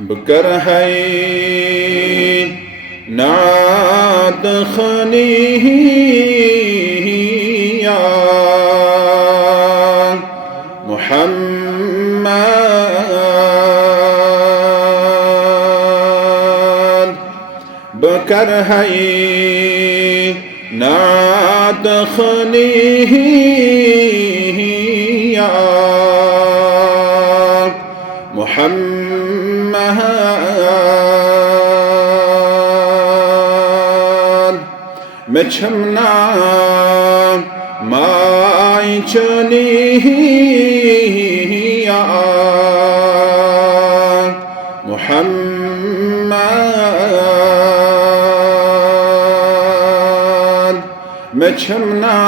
بكرهي نعت خنيه يا محمد بكرهي نعت خنيه يا محمد مچمنا ماي چنيه يا محمد مچمنا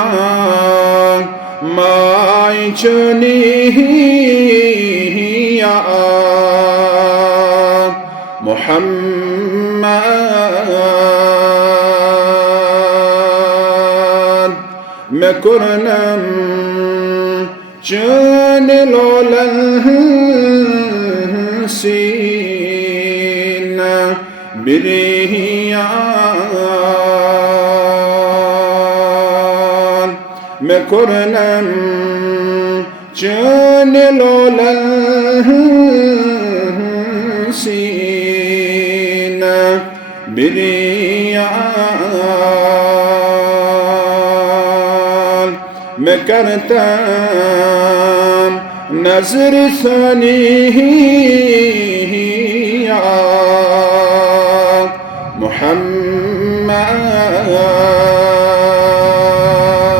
ماي چنيه يا محمد مكرنم جن لولن سين بريان مكرنم جن لولن سين بريان مكرتم نظر ثانيه يا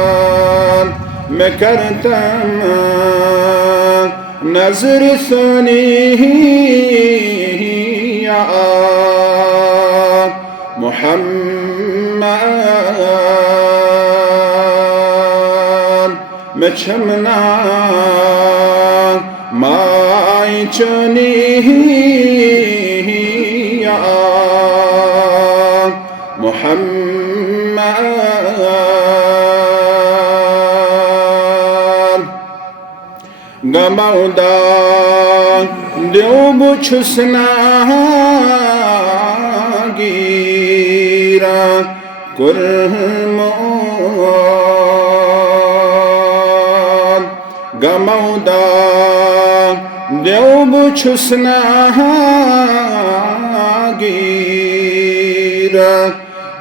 محمد مكرتم نظر ثانيه يا محمد مچمنا ماي چنيه يا محمد غمودا دیوب چسنا گیرا کرمون غمودا دیوب چسنا گیرا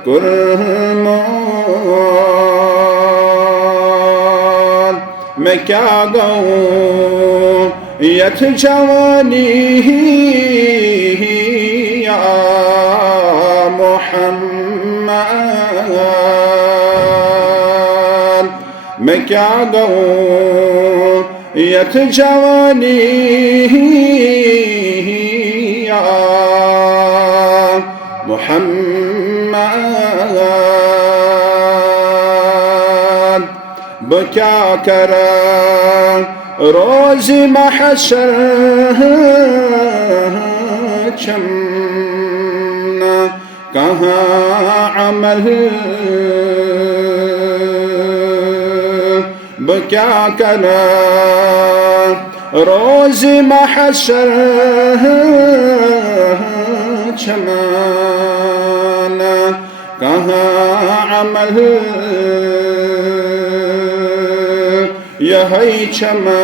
کرمون میں کیا گاؤں یت جوانی یا محمد میں کیا گاؤں یت جوانی یا محمد بکیا کرا روز محشر چمنا کہاں عمل بکیا کرا روز محشر چمنا کہاں عمل یہی چما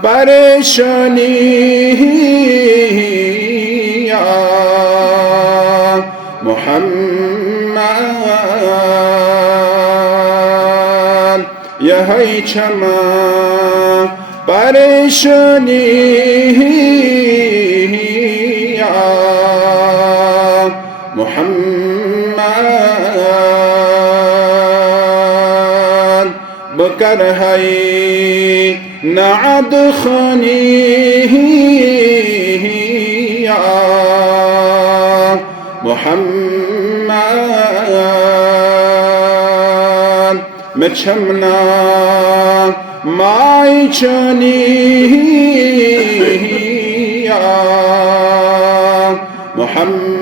پریشانی یا محمد یہی چما پریشانی یا محمد بكرهي نعد خنيه يا محمد مچمنا ماي چنيه يا محمد